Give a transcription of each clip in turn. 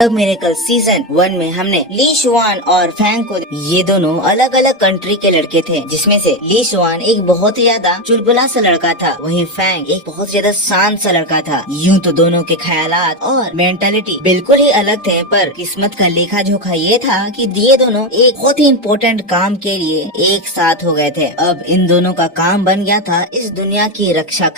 अब मेरे कल सीजन 1 में हमने ली शुआन और फैंग को, ये दोनों अलग अलग कंट्री के लड़के थे, जिसमें से ली शुआन एक बहुत ही ज्यादा चुलबुला सा लड़का था, वहीं फैंग एक बहुत ज्यादा शांत सा लड़का था। यूं तो दोनों के ख्यालात और मेंटालिटी बिल्कुल ही अलग थे, पर किस्मत का लेखा जोखा ये था कि ये दोनों एक बहुत ही इम्पोर्टेंट काम के लिए एक साथ हो गए थे। अब इन दोनों का काम बन गया था इस दुनिया की रक्षा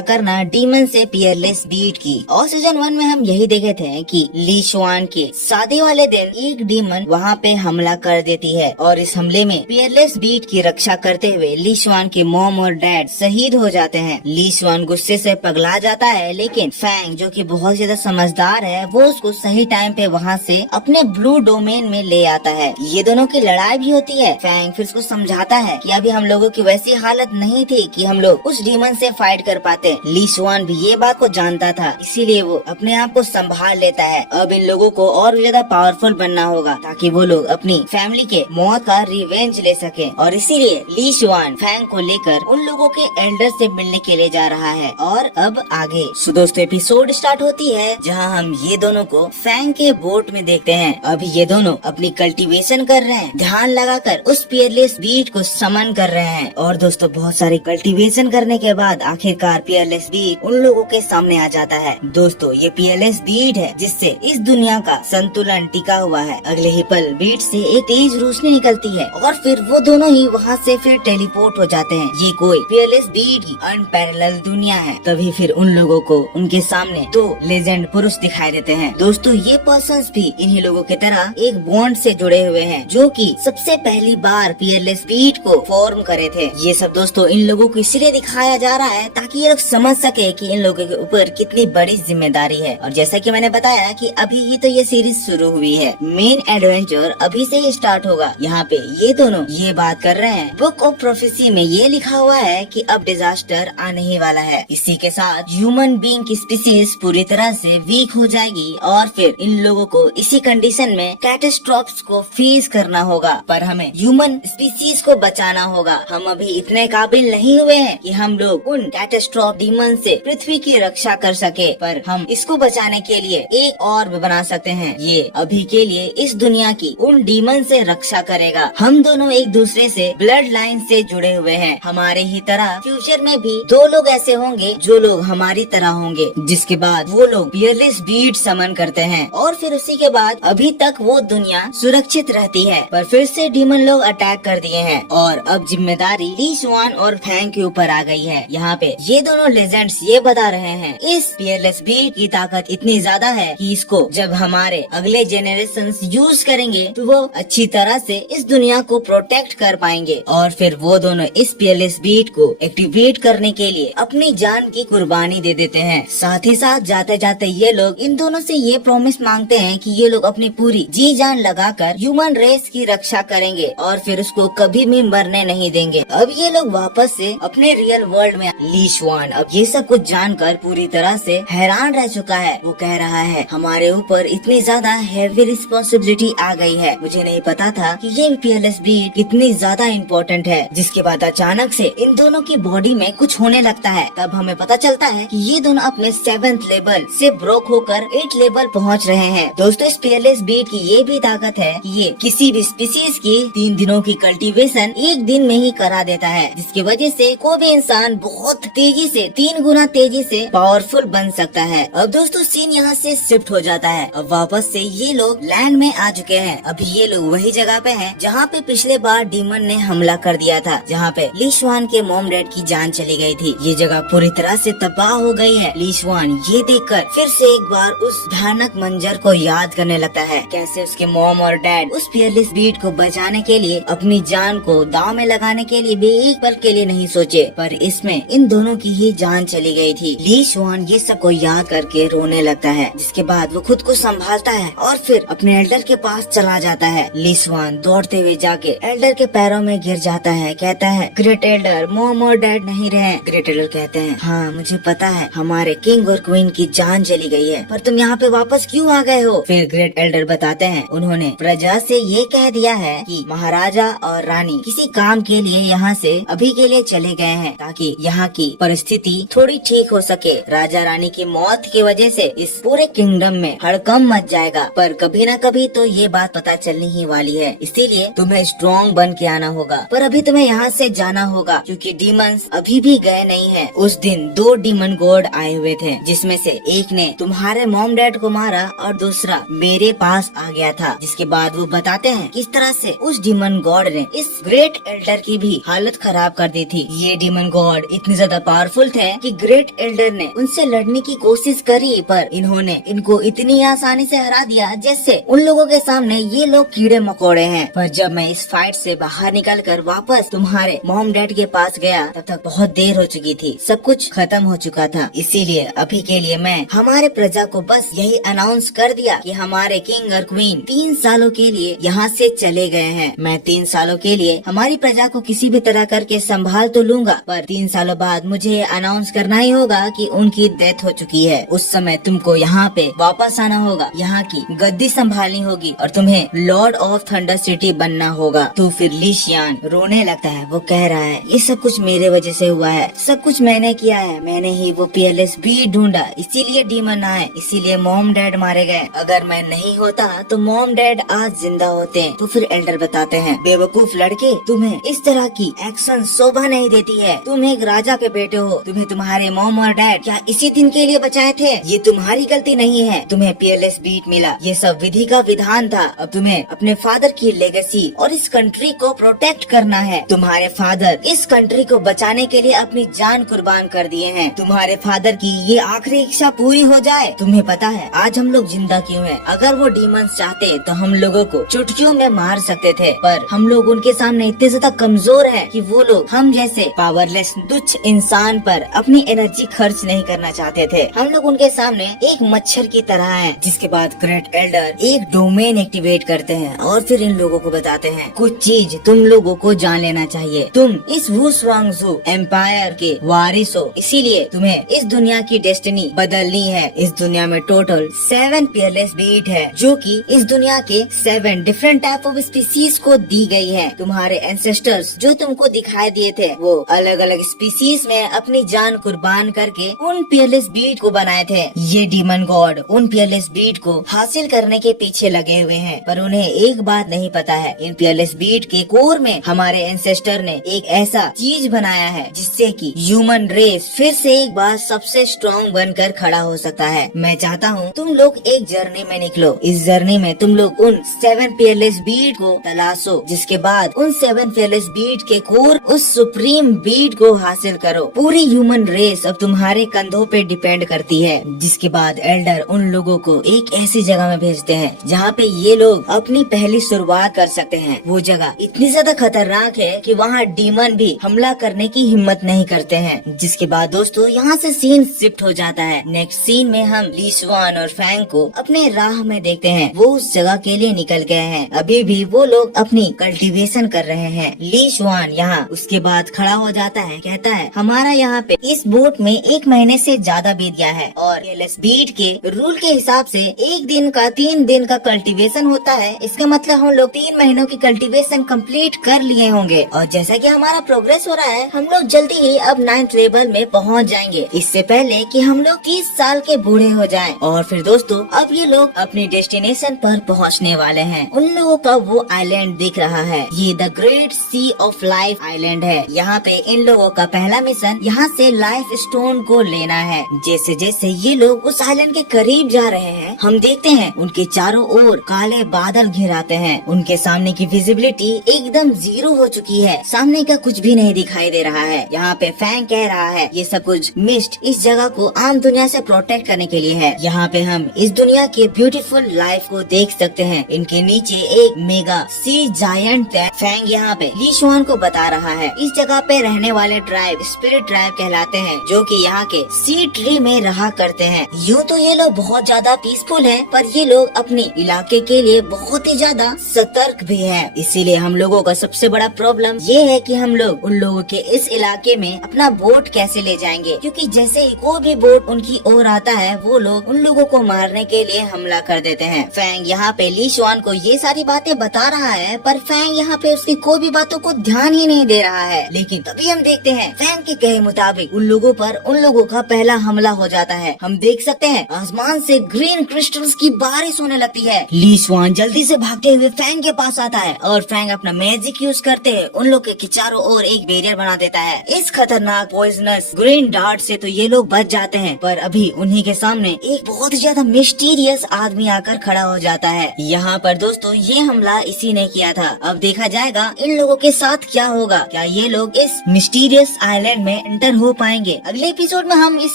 करना डीमन से पियरलेस बीट की। और सीजन 1 में हम यही देखे थे कि ली शुआन के शादी वाले दिन एक डीमन वहाँ पे हमला कर देती है और इस हमले में पियरलेस बीट की रक्षा करते हुए ली शुआन के मॉम और डैड शहीद हो जाते हैं। ली शुआन गुस्से से पगला जाता है, लेकिन फैंग जो कि बहुत ज्यादा समझदार है, वो उसको सही टाइम पे वहाँ से अपने ब्लू डोमेन में ले आता है। ये दोनों की लड़ाई भी होती है। फैंग फिर उसको समझाता है कि अभी हम लोगों की वैसी हालत नहीं थी कि हम लोग उस डीमन से फाइट कर पाते। ली शुआन भी ये बात को जानता था, इसीलिए वो अपने आप को संभाल लेता है। अब इन लोगों को और भी ज्यादा पावरफुल बनना होगा ताकि वो लोग अपनी फैमिली के मौत का रिवेंज ले सके, और इसीलिए ली शुआन फैंग को लेकर उन लोगों के एल्डर से मिलने के लिए जा रहा है। और अब आगे दोस्तों एपिसोड स्टार्ट होती है, जहां हम ये दोनों को फैंग के बोट में देखते हैं। अभी ये दोनों अपनी कल्टीवेशन कर रहे हैं, ध्यान लगाकर उस पियरलेस बीट को समन कर रहे हैं। और दोस्तों बहुत सारी कल्टीवेशन करने के बाद आखिरकार पियरलेस बीट उन लोगों के सामने आ जाता है। दोस्तों ये पियरलेस बीट है जिससे इस दुनिया का संतुलन टिका हुआ है। अगले ही पल बीट से एक तेज रोशनी निकलती है और फिर वो दोनों ही वहाँ से फिर टेलीपोर्ट हो जाते हैं। ये कोई पियरलेस बीट की अनपैरेलल दुनिया है। तभी फिर उन लोगों को उनके सामने दो लेजेंड पुरुष दिखाई देते हैं। दोस्तों ये पर्सन्स भी इन्हीं लोगों की तरह एक बॉन्ड से जुड़े हुए हैं, जो कि सबसे पहली बार पियरलेस बीट को फॉर्म करे थे। ये सब दोस्तों इन लोगों को इसलिए दिखाया जा रहा है ताकि ये लोग समझ सके कि इन लोगों के ऊपर कितनी बड़ी जिम्मेदारी है। और जैसा कि मैंने बताया कि अभी ही तो ये सीरीज शुरू हुई है, मेन एडवेंचर अभी से ही स्टार्ट होगा। यहाँ पे ये दोनों ये बात कर रहे हैं। बुक ऑफ प्रोफेसी में ये लिखा हुआ है कि अब डिजास्टर आने ही वाला है। इसी के साथ ह्यूमन बीइंग की स्पीसीज पूरी तरह से वीक हो जाएगी और फिर इन लोगों को इसी कंडीशन में कैटास्ट्रॉफ्स को फेस करना होगा। पर हमें ह्यूमन स्पीसीज को बचाना होगा। हम अभी इतने काबिल नहीं हुए हैं कि हम लोग उन कैटास्ट्रॉफ डीमन से पृथ्वी की रक्षा कर सके, पर हम इसको बचाने के लिए एक और बना सकते हैं। ये अभी के लिए इस दुनिया की उन डीमन से रक्षा करेगा। हम दोनों एक दूसरे से ब्लड लाइन से जुड़े हुए हैं। हमारे ही तरह फ्यूचर में भी दो लोग ऐसे होंगे जो लोग हमारी तरह होंगे, जिसके बाद वो लोग पियरलेस बीट समन करते हैं और फिर उसी के बाद अभी तक वो दुनिया सुरक्षित रहती है। पर फिर से डीमन लोग अटैक कर दिए हैं और अब जिम्मेदारी ली शुआन और फैंग के ऊपर आ गई है। यहाँ पे ये दोनों लेजेंड्स ये बता रहे हैं इस पियरलेस बीट की ताकत इतनी ज्यादा है कि इसको जब हमारे अगले जेनरेशंस यूज करेंगे तो वो अच्छी तरह से इस दुनिया को प्रोटेक्ट कर पाएंगे। और फिर वो दोनों इस पियरलेस बीट को एक्टिवेट करने के लिए अपनी जान की कुर्बानी दे देते हैं। साथ ही साथ जाते जाते ये लोग इन दोनों से ये प्रॉमिस मांगते हैं कि ये लोग अपनी पूरी जी जान लगाकर ह्यूमन रेस की रक्षा करेंगे और फिर उसको कभी भी मरने नहीं देंगे। अब ये लोग वापस से अपने रियल वर्ल्ड में। ली शुआन अब ये सब कुछ जानकर पूरी तरह से हैरान रह चुका है। वो कह रहा है हमारे ऊपर इतनी ज्यादा हैवी रिस्पॉन्सिबिलिटी आ गई है, मुझे नहीं पता था कि ये पियरलेस बीट इतनी ज्यादा इम्पोर्टेंट है। जिसके बाद अचानक से इन दोनों की बॉडी में कुछ होने लगता है। तब हमें पता चलता है कि ये दोनों अपने 7th लेवल से ब्रोक होकर 8th लेवल पहुंच रहे हैं। दोस्तों इस पियरलेस बीट की ये भी ताकत है कि ये किसी भी स्पीसीज की 3 दिनों की कल्टीवेशन एक दिन में ही करा देता है, जिसकी वजह से कोई भी इंसान बहुत तेजी से 3 गुना तेजी से पावरफुल बन सकता है। अब दोस्तों सीन यहाँ से शिफ्ट हो जाता है। अब वापस से ये लोग लैंड में आ चुके हैं। अभी ये लोग वही जगह पे हैं जहाँ पे पिछले बार डीमन ने हमला कर दिया था, जहाँ पे ली शुआन के मॉम डैड की जान चली गई थी। ये जगह पूरी तरह से तबाह हो गई है। ली शुआन ये देखकर फिर से एक बार उस भयानक मंजर को याद करने लगता है, कैसे उसके मॉम और डैड उस पियरलेस बीट को बचाने के लिए अपनी जान को दांव में लगाने के लिए भी एक पल के लिए नहीं सोचे, पर इसमें इन दोनों की ही जान चली गई थी। ली शुआन ये सब को याद करके रोने लगता है, जिसके बाद वो खुद को संभालता है और फिर अपने एल्डर के पास चला जाता है। ली शुआन दौड़ते हुए जाके एल्डर के पैरों में गिर जाता है, कहता है ग्रेट एल्डर मॉम और डैड नहीं रहे। ग्रेट एल्डर कहते हैं हाँ मुझे पता है हमारे किंग और क्वीन की जान चली गई है, पर तुम यहाँ पे वापस क्यों आ गए हो। फिर ग्रेट एल्डर बताते हैं उन्होंने प्रजा से ये कह दिया है कि महाराजा और रानी किसी काम के लिए यहाँ से अभी के लिए चले गए हैं ताकि यहाँ की परिस्थिति थोड़ी ठीक हो सके। राजा रानी की मौत की वजह से इस पूरे किंगडम में हड़कंप मच जाएगा, पर कभी न कभी तो ये बात पता चलनी ही वाली है। इसीलिए तुम्हें स्ट्रॉन्ग बन के आना होगा। पर अभी तुम्हें यहाँ से जाना होगा क्योंकि डीमंस अभी भी गए नहीं हैं। उस दिन 2 डीमन गॉड आए हुए थे, जिसमें से एक ने तुम्हारे मॉम डैड को मारा और दूसरा मेरे पास आ गया था। जिसके बाद वो बताते हैं किस तरह से उस डीमन गॉड ने इस ग्रेट एल्डर की भी हालत खराब कर दी थी। ये डीमन गॉड इतने ज्यादा पावरफुल थे कि ग्रेट एल्डर ने उनसे लड़ने की कोशिश करी, पर इन्होंने इनको इतनी आसानी से हरा दिया जैसे उन लोगों के सामने ये लोग कीड़े मकोड़े हैं। पर जब मैं इस फाइट से बाहर निकलकर वापस तुम्हारे मॉम डैड के पास गया, तब तक बहुत देर हो चुकी थी, सब कुछ खत्म हो चुका था। इसीलिए अभी के लिए मैं हमारे प्रजा को बस यही अनाउंस कर दिया कि हमारे किंग और क्वीन 3 सालों के लिए यहाँ से चले गए हैं। मैं 3 सालों के लिए हमारी प्रजा को किसी भी तरह करके संभाल तो लूंगा, पर 3 सालों बाद मुझे अनाउंस करना ही होगा कि उनकी डेथ हो चुकी है। उस समय तुमको यहाँ पे वापस आना होगा, यहाँ की गद्दी संभालनी होगी और तुम्हें लॉर्ड ऑफ थंडर सिटी बनना होगा। तो फिर ली शियान रोने लगता है। वो कह रहा है ये सब कुछ मेरे वजह से हुआ है, सब कुछ मैंने किया है, मैंने ही वो पीएलएस भी ढूंढा, इसीलिए डीमन आए, इसीलिए मॉम डैड मारे गए। अगर मैं नहीं होता तो मॉम डैड आज जिंदा होते। तो फिर एल्डर बताते हैं बेवकूफ लड़के, तुम्हें इस तरह की एक्शन शोभा नहीं देती है। तुम एक राजा के बेटे हो, तुम्हें तुम्हारे मॉम और डैड क्या इसी दिन के लिए बचाए थे? ये तुम्हारी गलती नहीं है, तुम्हें पीएलएस बीट मिला, ये सब विधि का विधान था। अब तुम्हें अपने फादर की लेगेसी और इस कंट्री को प्रोटेक्ट करना है। तुम्हारे फादर इस कंट्री को बचाने के लिए अपनी जान कुर्बान कर दिए हैं। तुम्हारे फादर की ये आखिरी इच्छा पूरी हो जाए। तुम्हें पता है आज हम लोग जिंदा क्यों हैं? अगर वो डीमंस चाहते तो हम लोगों को चुटकियों में मार सकते थे, पर हम लोग उनके सामने इतने ज्यादा कमजोर हैं कि वो लोग हम जैसे पावरलेस तुच्छ इंसान पर अपनी एनर्जी खर्च नहीं करना चाहते थे। हम लोग उनके सामने एक मच्छर की तरह हैं। जिसके बाद ग्रेट एल्डर एक डोमेन एक्टिवेट करते हैं और फिर इन लोगों को बताते हैं कुछ चीज तुम लोगों को जान लेना चाहिए। तुम इस वुशवांगझू एम्पायर के वारिस हो, इसीलिए तुम्हें इस दुनिया की डेस्टिनी बदलनी है। इस दुनिया में टोटल 7 पीएलएस बीट है, जो कि इस दुनिया के 7 डिफरेंट टाइप ऑफ स्पीसीज को दी गई है। तुम्हारे एंसेस्टर्स जो तुमको दिखाई दिए थे वो अलग अलग स्पीसीज में अपनी जान कुर्बान करके उन पीएलएस बीट को बनाए थे। ये डीमन गॉड उन पीएलएस बीट को हासिल करने के पीछे लगे हुए हैं, पर उन्हें एक बात नहीं पता है, इन पीएलएस बीट के कोर में हमारे एंसेस्टर ने एक ऐसा चीज बनाया है जिससे कि ह्यूमन रेस फिर से एक बार सबसे स्ट्रॉन्ग बनकर खड़ा हो सकता है। मैं चाहता हूँ तुम लोग एक जर्नी में निकलो। इस जर्नी में तुम लोग उन 7 पीएलएस बीट को तलाशो, जिसके बाद उन 7 पीएलएस बीट के कोर उस सुप्रीम बीट को हासिल करो। पूरी ह्यूमन रेस अब तुम्हारे कंधों पे डिपेंड करती है। जिसके बाद एल्डर उन लोगों को एक ऐसी जगह में भेजते हैं जहाँ पे ये लोग अपनी पहली शुरुआत कर सकते हैं। वो जगह इतनी ज्यादा खतरनाक है कि वहाँ डीमन भी हमला करने की हिम्मत नहीं करते हैं। जिसके बाद दोस्तों यहाँ से सीन शिफ्ट हो जाता है। नेक्स्ट सीन में हम ली शुआन और फैंग को अपने राह में देखते हैं। वो उस जगह के लिए निकल गए हैं। अभी भी वो लोग अपनी कल्टीवेशन कर रहे हैं। ली शुआन यहाँ उसके बाद खड़ा हो जाता है, कहता है हमारा यहाँ पे इस बोट में 1 महीने से ज्यादा बीत गया है और पीएलएस बीट के रूल के हिसाब से 1 दिन का 3 दिन का कल्टीवेशन होता है। इसका मतलब हम लोग 3 महीनों की कल्टीवेशन कंप्लीट कर लिए होंगे और जैसा कि हमारा प्रोग्रेस हो रहा है हम लोग जल्दी ही अब 9th लेवल में पहुंच जाएंगे, इससे पहले कि हम लोग 30 साल के बूढ़े हो जाएं। और फिर दोस्तों अब ये लोग अपनी डेस्टिनेशन पर पहुंचने वाले हैं। उन लोगों का वो आइलैंड दिख रहा है, ये the great sea of life island है। यहाँ पे इन लोगों का पहला मिशन यहाँ से लाइफ स्टोन को लेना है। जैसे जैसे ये लोग उस आइलैंड के करीब जा रहे हैं हम देखते हैं उनके चारों ओर काले बादल घिराते हैं। उनके सामने की विजिबिलिटी एकदम 0 हो चुकी है, सामने का कुछ भी नहीं दिखाई दे रहा है। यहाँ पे फैंग कह रहा है ये सब कुछ मिस्ट इस जगह को आम दुनिया से प्रोटेक्ट करने के लिए है। यहाँ पे हम इस दुनिया के ब्यूटीफुल लाइफ को देख सकते हैं। इनके नीचे एक मेगा सी जायंट है। फैंग यहाँ पे ली शुआन को बता रहा है इस जगह पे रहने वाले ट्राइब स्पिरिट ट्राइब कहलाते हैं, जो कि यहाँ के सी ट्री में रहा करते हैं। यूँ तो ये लोग बहुत ज्यादा पीसफुल हैं, पर ये लोग अपने इलाके के लिए बहुत ही ज्यादा सतर्क भी हैं। इसीलिए हम लोगों का सबसे बड़ा प्रॉब्लम ये है कि हम लोग उन लोगों के इस इलाके में अपना बोट कैसे ले जाएंगे, क्योंकि जैसे ही कोई भी बोट उनकी ओर आता है वो लोग उन लोगों को मारने के लिए हमला कर देते हैं। फैंग यहाँ पे ली शुआन को ये सारी बातें बता रहा है, पर फैंग यहाँ पे उसकी कोई भी बातों को ध्यान ही नहीं दे रहा है। लेकिन तभी हम देखते हैं फैंग के कहे मुताबिक उन लोगों पर उन लोगों का पहला हमला हो जाता है। हम देख सकते हैं आसमान से ग्रीन क्रिस्टल्स की बारिश होने लगती है। ली शुआन जल्दी से भागते हुए फैंग के पास आता है और फैंग अपना मैजिक यूज करते हैं उन लोग के चारों ओर एक बैरियर बना देता है। इस खतरनाक पॉइजनस ग्रीन डार्ट से तो ये लोग बच जाते हैं, पर अभी उन्हीं के सामने एक बहुत ही ज्यादा मिस्टीरियस आदमी आकर खड़ा हो जाता है। यहाँ पर दोस्तों ये हमला इसी ने किया था। अब देखा जाएगा इन लोगों के साथ क्या होगा, क्या ये लोग इस मिस्टीरियस आइलैंड में एंटर हो पाएंगे। अगले एपिसोड में हम इस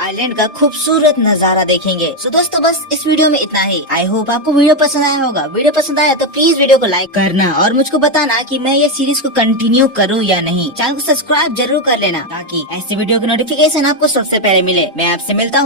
आइलैंड का खूबसूरत नजारा देखेंगे। सो दोस्तों बस इस वीडियो में इतना ही। आई होप आपको वीडियो पसंद आया होगा। वीडियो पसंद आया तो प्लीज वीडियो को लाइक करना और मुझको बताना कि मैं ये सीरीज को कंटिन्यू करूँ या नहीं। चैनल को सब्सक्राइब जरूर कर लेना ताकि ऐसी वीडियो की नोटिफिकेशन आपको सबसे पहले मिले। मैं आपसे मिलता हूँ